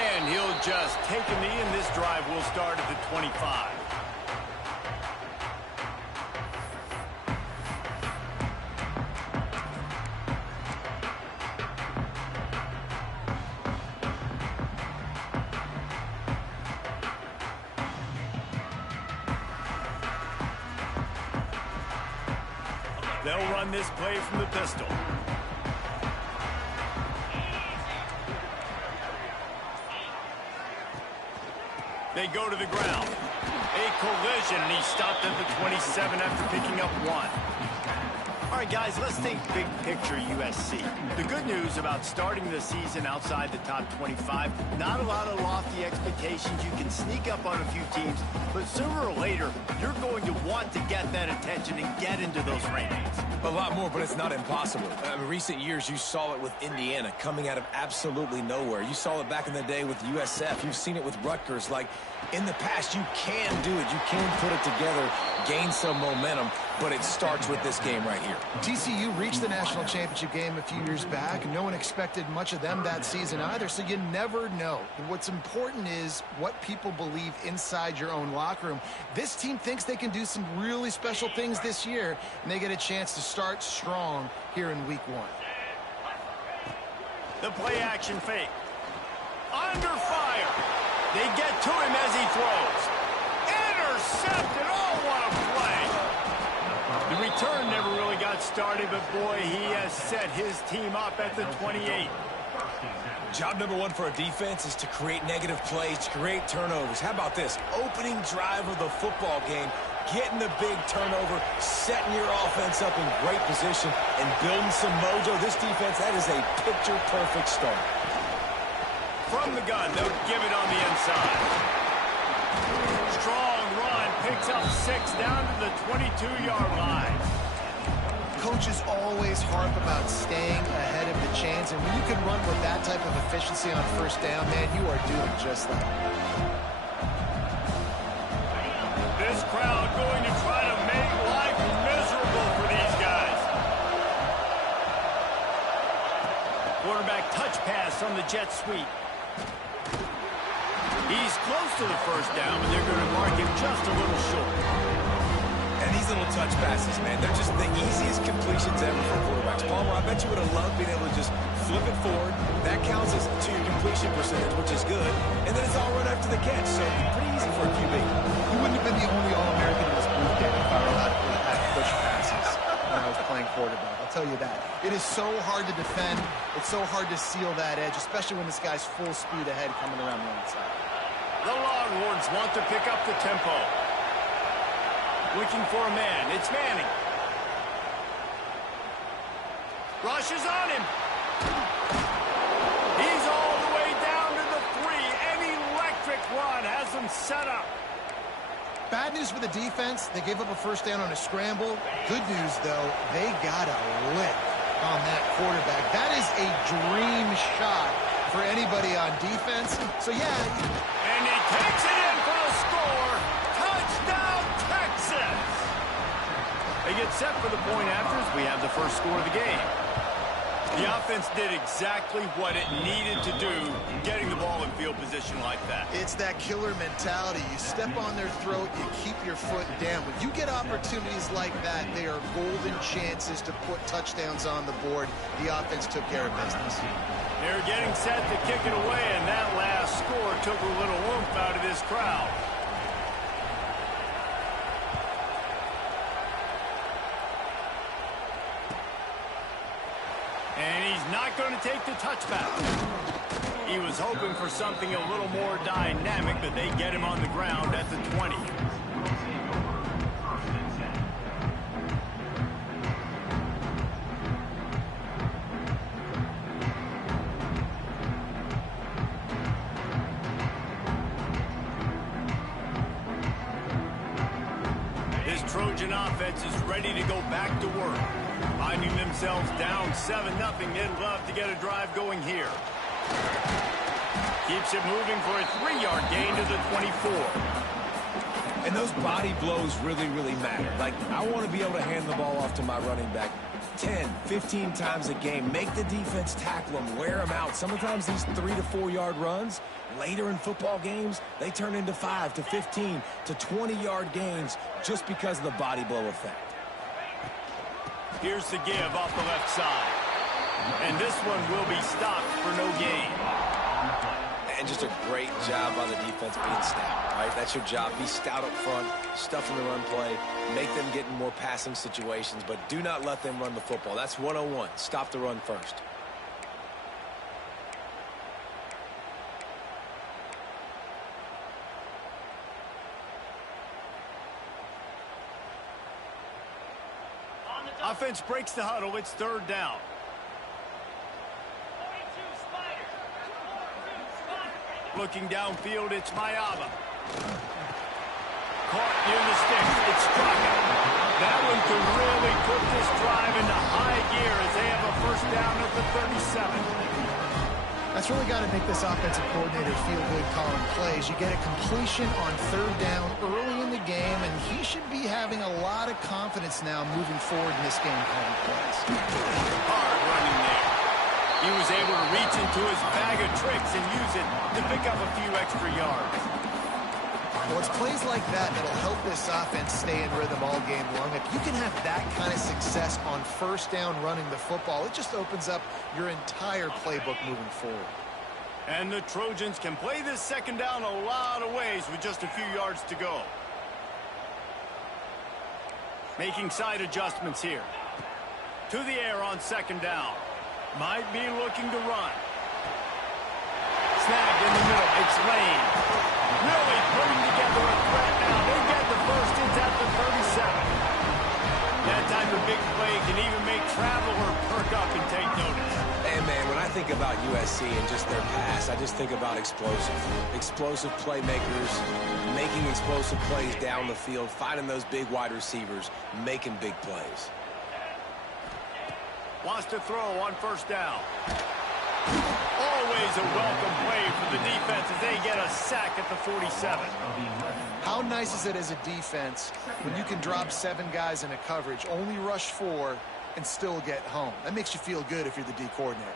And he'll just take a knee, and this drive will start at the 25. They'll run this play from the pistol. They go to the ground. A collision, and he stopped at the 27 after picking up one. All right, guys, let's think big picture USC. The good news about starting the season outside the top 25, not a lot of lofty expectations. You can sneak up on a few teams, but sooner or later, you're going to want to get that attention and get into those rankings. A lot more, but it's not impossible. In recent years, you saw it with Indiana coming out of absolutely nowhere. You saw it back in the day with USF. You've seen it with Rutgers. Like, in the past, you can do it. You can put it together, gain some momentum, but it starts with this game right here. TCU reached the national championship game a few years back. No one expected much of them that season either, so you never know. What's important is what people believe inside your own locker room. This team thinks they can do some really special things this year, and they get a chance to start strong here in week one. The play action fake. Under fire. They get to him as he throws. Intercepted. Oh, what a play. The return never really got started, but boy, he has set his team up at the 28. Job number one for a defense is to create negative plays, to create turnovers. How about this? Opening drive of the football game, getting the big turnover, setting your offense up in great position, and building some mojo. This defense, that is a picture-perfect start. From the gun, they'll give it on the inside. Strong run, picks up 6 down to the 22-yard line. Coaches always harp about staying ahead of the chains, and when you can run with that type of efficiency on first down, man, you are doing just that. This crowd going to try to make life miserable for these guys. Quarterback touch pass on the jet sweep. He's close to the first down, but they're going to mark him just a little short. And these little touch passes, man, they're just the easiest completions ever for quarterbacks. Palmer, I bet you would have loved being able to just flip it forward. That counts as to your completion percentage, which is good. And then it's all run after the catch, so pretty easy for a QB. You wouldn't have been the only All-American in this booth, Dan, if I were allowed to have push passes when I was playing quarterback. I'll tell you that. It is so hard to defend. It's so hard to seal that edge, especially when this guy's full speed ahead coming around the inside. The Longhorns want to pick up the tempo. Looking for a man. It's Manning. Rushes on him. He's all the way down to the 3. An electric run has him set up. Bad news for the defense. They gave up a first down on a scramble. Good news, though, they got a lick on that quarterback. That is a dream shot for anybody on defense. So, yeah. And he takes it in for a score. Touchdown, Texas. They get set for the point afters. We have the first score of the game. The offense did exactly what it needed to do, getting the ball in field position like that. It's that killer mentality. You step on their throat, you keep your foot down. When you get opportunities like that, they are golden chances to put touchdowns on the board. The offense took care of business. They're getting set to kick it away, and that last score took a little oomph out of this crowd. And he's not going to take the touchback. He was hoping for something a little more dynamic, but they get him on the ground at the 20. This Trojan offense is ready to go back to work. Finding themselves down 7-0, they'd love to get a drive going here. Keeps it moving for a 3-yard gain to the 24. And those body blows really, really matter. Like, I want to be able to hand the ball off to my running back 10, 15 times a game. Make the defense tackle them, wear them out. Sometimes these 3- to 4-yard runs, Later in football games, they turn into 5 to 15 to 20-yard gains just because of the body blow effect. Here's the give off the left side. And this one will be stopped for no gain. And just a great job by the defense being stout, right? That's your job. Be stout up front, stuff in the run play, make them get in more passing situations, but do not let them run the football. That's 101. Stop the run first. Offense breaks the huddle. It's third down. Looking downfield, it's Ncaa. Caught near the sticks. It's struck. That one could really put this drive into high gear as they have a first down at the 37. That's really got to make this offensive coordinator feel good calling plays. You get a completion on third down early in the game, and he should be having a lot of confidence now moving forward in this game calling plays. Hard running there. He was able to reach into his bag of tricks and use it to pick up a few extra yards. Well, it's plays like that that'll help this offense stay in rhythm all game long. If you can have that kind of success on first down running the football, it just opens up your entire playbook moving forward. And the Trojans can play this second down a lot of ways with just a few yards to go. Making side adjustments here. To the air on second down. Might be looking to run. Snag in the middle. It's Lane. Really putting together a threat now. They get the first. It's at the 37. That type of big play can even make Traveler perk up and take notice. And, man, when I think about USC and just their pass, I just think about explosive. Explosive playmakers, making explosive plays down the field, finding those big wide receivers, making big plays. Wants to throw on first down. Always a welcome play for the defense as they get a sack at the 47. How nice is it as a defense when you can drop 7 guys in a coverage, only rush 4, and still get home? That makes you feel good if you're the D coordinator.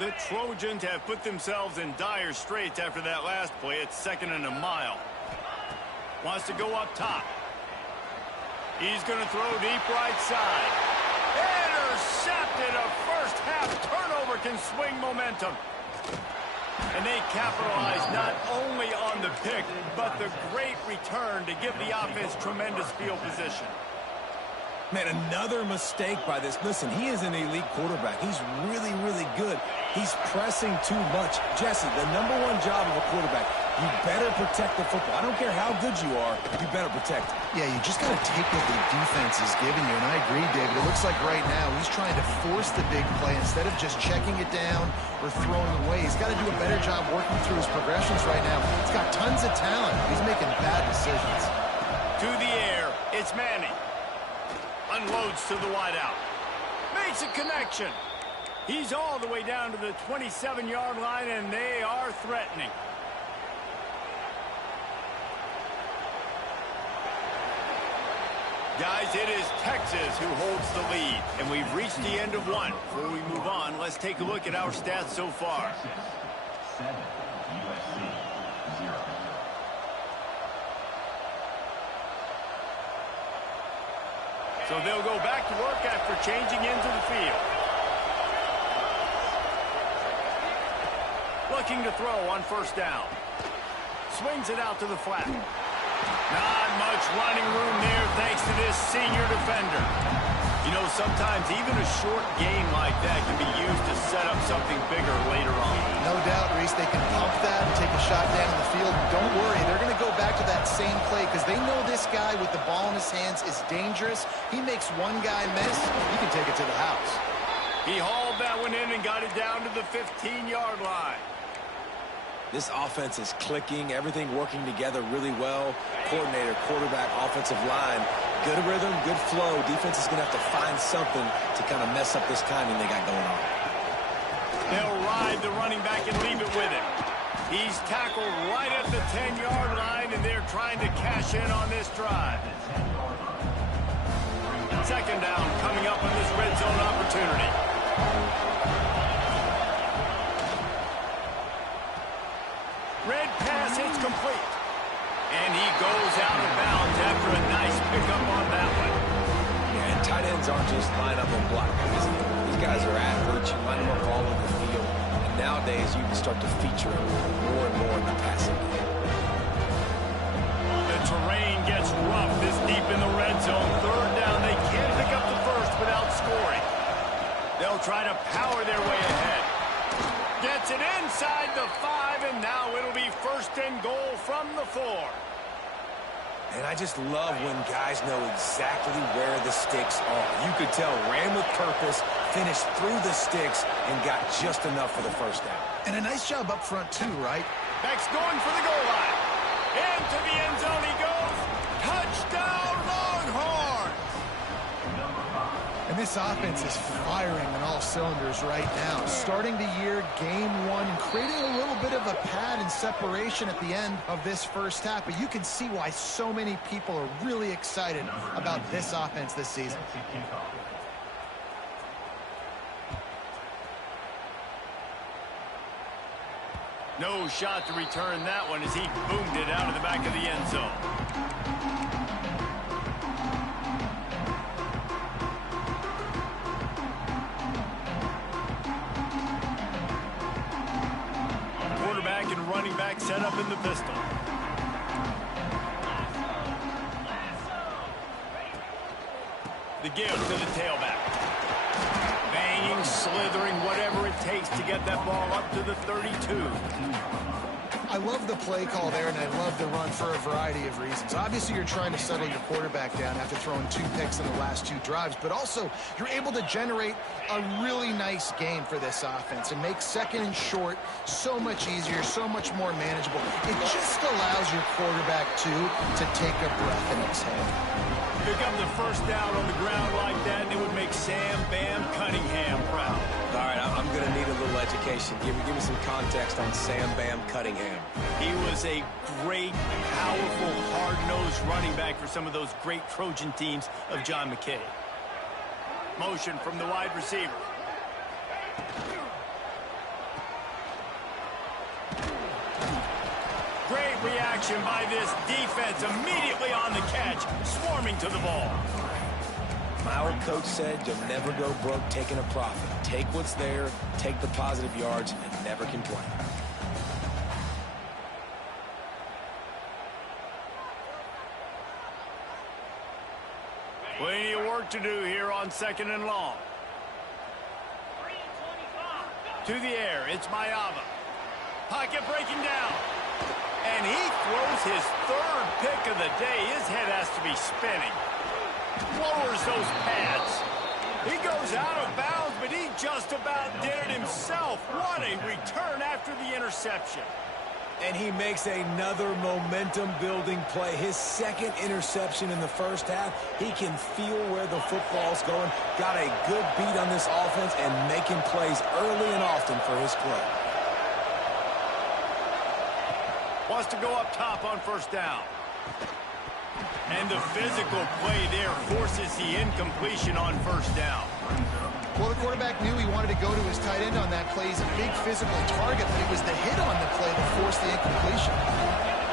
The Trojans have put themselves in dire straits after that last play. It's second and a mile. Wants to go up top. He's going to throw deep right side. Intercepted. A first half turnover can swing momentum. And they capitalize not only on the pick, but the great return to give the offense tremendous field position. Man, another mistake by this. Listen, he is an elite quarterback. He's really, really good. He's pressing too much. Jesse, the #1 job of a quarterback, you better protect the football. I don't care how good you are, you better protect it. Yeah, you just got to take what the defense is giving you. And I agree, David. It looks like right now he's trying to force the big play instead of just checking it down or throwing away. He's got to do a better job working through his progressions right now. He's got tons of talent. He's making bad decisions. To the air, it's Manning. Unloads to the wideout. Makes a connection. He's all the way down to the 27-yard line, and they are threatening. Guys, it is Texas who holds the lead, and we've reached the end of one. Before we move on, let's take a look at our stats so far. 7, USC 0. So they'll go back to work after changing into the field. Looking to throw on first down. Swings it out to the flat. Not much running room there thanks to this senior defender. You know, sometimes even a short gain like that can be used to set up something bigger later on. No doubt, Reese, they can pump that and take a shot down in the field. Don't worry, they're going to go back to that same play because they know this guy with the ball in his hands is dangerous. He makes one guy miss, he can take it to the house. He hauled that one in and got it down to the 15-yard line. This offense is clicking, everything working together really well. Coordinator, quarterback, offensive line, good rhythm, good flow. Defense is going to have to find something to kind of mess up this timing they got going on. They'll ride the running back and leave it with him. He's tackled right at the 10-yard line, and they're trying to cash in on this drive. Second down coming up on this red zone opportunity. complete. And he goes out of bounds after a nice pickup on that one. Yeah, and tight ends aren't just line up and block. These guys are athletes. You line them up all over the field. And nowadays, you can start to feature them more and more in the passing game. The terrain gets rough this deep in the red zone. Third down, they can't pick up the first without scoring. They'll try to power their way ahead. Gets it inside the 5, and now it'll be first and goal from the 4. And I just love when guys know exactly where the sticks are. You could tell, ran with purpose, finished through the sticks, and got just enough for the first down. And a nice job up front, too, right? Beck's going for the goal line. Into the end zone he goes. Touchdown, Longhorns! And this offense is firing on all cylinders right now. Starting the year, game 1, and creating a little bit of a pad and separation at the end of this first half. But you can see why so many people are really excited about this offense this season. No shot to return that one as he boomed it out of the back of the end zone. Quarterback and running back set up in the pistol. The give to the tailback. Banging, slithering, whatever it takes to get that ball up to the 32. I love the play call there, and I love the run for a variety of reasons. Obviously, you're trying to settle your quarterback down after throwing 2 picks in the last 2 drives, but also you're able to generate a really nice game for this offense and make second and short so much easier, so much more manageable. It just allows your quarterback, too, to take a breath and exhale. Pick up the first down on the ground like that, and it would make Sam Bam Cunningham proud. All right, I'm going to need a little education. Give me some context on Sam Bam Cunningham. He was a great, powerful, hard-nosed running back for some of those great Trojan teams of John McKay. Motion from the wide receiver. Great reaction by this defense, immediately on the catch, swarming to the ball. My old coach said you'll never go broke taking a profit. Take what's there, take the positive yards, and never complain. Plenty of work to do here on second and long. To the air, it's Mayava. Pocket breaking down. And he throws his 3rd pick of the day. His head has to be spinning. Lowers those pads. He goes out of bounds, but he just about did it himself. What a return after the interception. And he makes another momentum-building play. His 2nd interception in the first half. He can feel where the football's going. Got a good beat on this offense and making plays early and often for his club. Wants to go up top on first down. And the physical play there forces the incompletion on first down. Well, the quarterback knew he wanted to go to his tight end on that play. He's a big physical target, but it was the hit on the play that forced the incompletion.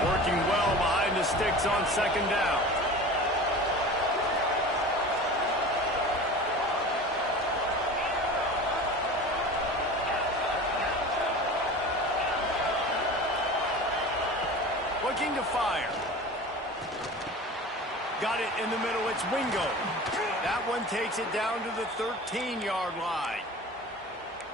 Working well behind the sticks on second down. Looking to fire. Got it in the middle. It's Wingo. That one takes it down to the 13-yard line.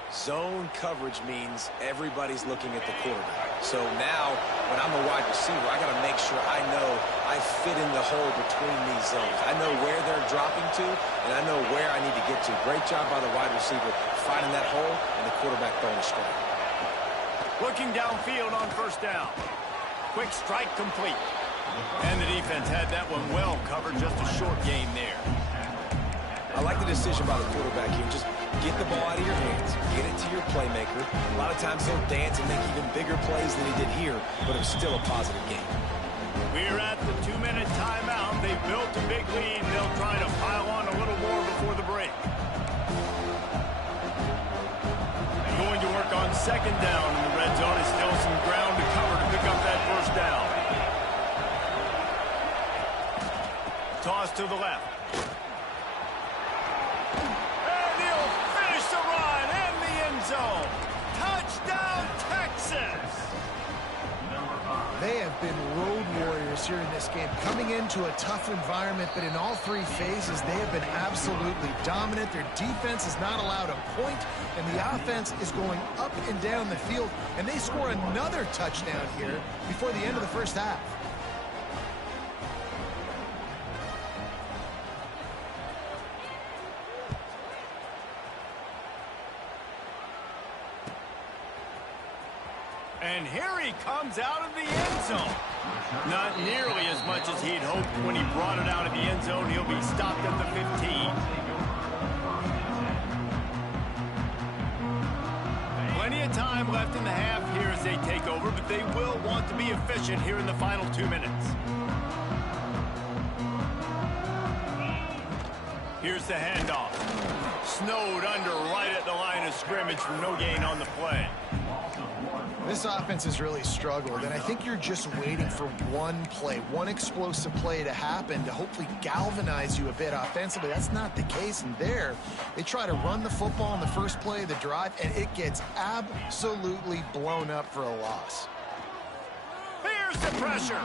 Zone coverage means everybody's looking at the quarterback. So now, when I'm a wide receiver, I got to make sure I know I fit in the hole between these zones. I know where they're dropping to, and I know where I need to get to. Great job by the wide receiver finding that hole, and the quarterback throwing a strike. Looking downfield on first down. Quick strike complete. And the defense had that one well covered. Just a short gain there. I like the decision by the quarterback here. Just get the ball out of your hands. Get it to your playmaker. A lot of times he'll dance and make even bigger plays than he did here, but it was still a positive game. We're at the 2-minute timeout. They've built a big lead. They'll try to pile on a little more before the break. Going to work on second down in the red zone. Is still some ground to cover to pick up that first down. to the left. And he'll finish the run in the end zone. Touchdown, Texas! They have been road warriors here in this game, coming into a tough environment, but in all three phases, they have been absolutely dominant. Their defense is not allowed a point, and the offense is going up and down the field, and they score another touchdown here before the end of the first half. And here he comes out of the end zone. Not nearly as much as he'd hoped when he brought it out of the end zone. He'll be stopped at the 15. Plenty of time left in the half here as they take over, but they will want to be efficient here in the final 2 minutes. Here's the handoff. Snowed under right at the line of scrimmage for no gain on the play. This offense has really struggled, and I think you're just waiting for one play, one explosive play to happen to hopefully galvanize you a bit offensively. That's not the case, and there they try to run the football in the first play of the drive, and it gets absolutely blown up for a loss. Here's the pressure.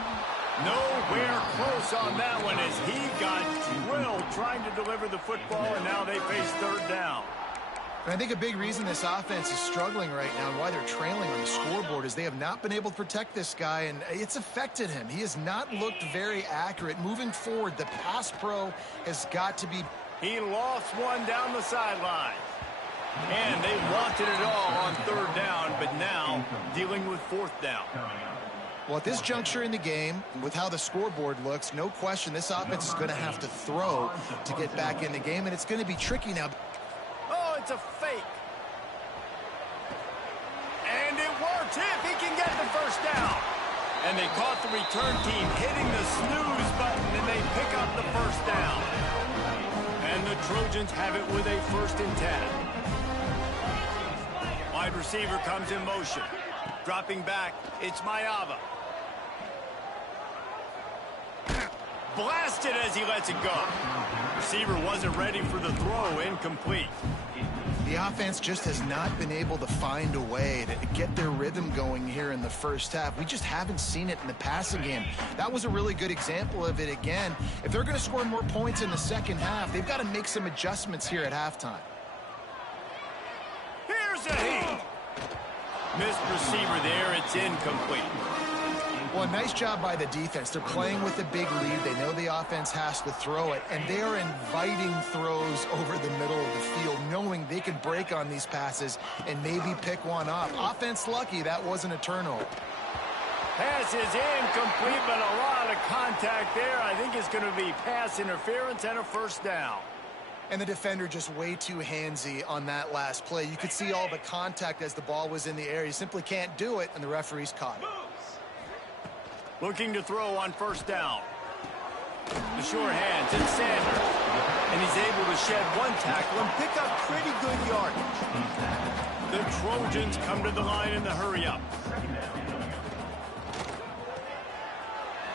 Nowhere close on that one as he got drilled trying to deliver the football, and now they face third down. And I think a big reason this offense is struggling right now and why they're trailing on the scoreboard is they have not been able to protect this guy, and it's affected him. He has not looked very accurate. Moving forward, the pass pro has got to be... He lost one down the sideline. And they wanted it all on third down, but now dealing with fourth down. Well, at this juncture in the game, with how the scoreboard looks, no question this offense is going to have to throw to get back in the game, and it's going to be tricky now. Oh, it's a fake. And it works if he can get the first down. And they caught the return team hitting the snooze button, and they pick up the first down. And the Trojans have it with a 1st and 10. Wide receiver comes in motion. Dropping back, it's Ncaa. Blasted as he lets it go. Receiver wasn't ready for the throw, incomplete. The offense just has not been able to find a way to get their rhythm going here in the first half. We just haven't seen it in the passing game. That was a really good example of it again. If they're going to score more points in the second half, they've got to make some adjustments here at halftime. Here's a heat. Missed receiver there, it's incomplete. Well, nice job by the defense. They're playing with a big lead. They know the offense has to throw it, and they are inviting throws over the middle of the field, knowing they can break on these passes and maybe pick one off. Offense lucky that wasn't a turnover. Pass is incomplete, but a lot of contact there. I think it's going to be pass interference and a first down. And the defender just way too handsy on that last play. You could see all the contact as the ball was in the air. You simply can't do it, and the referee's caught it. Looking to throw on first down. The short hands, it's Sanders. And he's able to shed one tackle and pick up pretty good yardage. The Trojans come to the line in the hurry-up.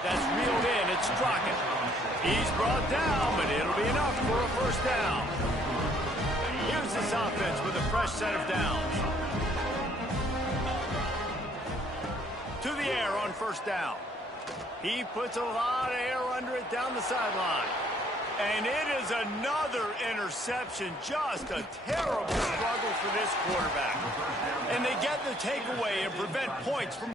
That's reeled in, it's Ncaa. He's brought down, but it'll be enough for a first down. Here's this offense with a fresh set of downs. To the air on first down. He puts a lot of air under it down the sideline. And it is another interception. Just a terrible struggle for this quarterback. And they get the takeaway and prevent points from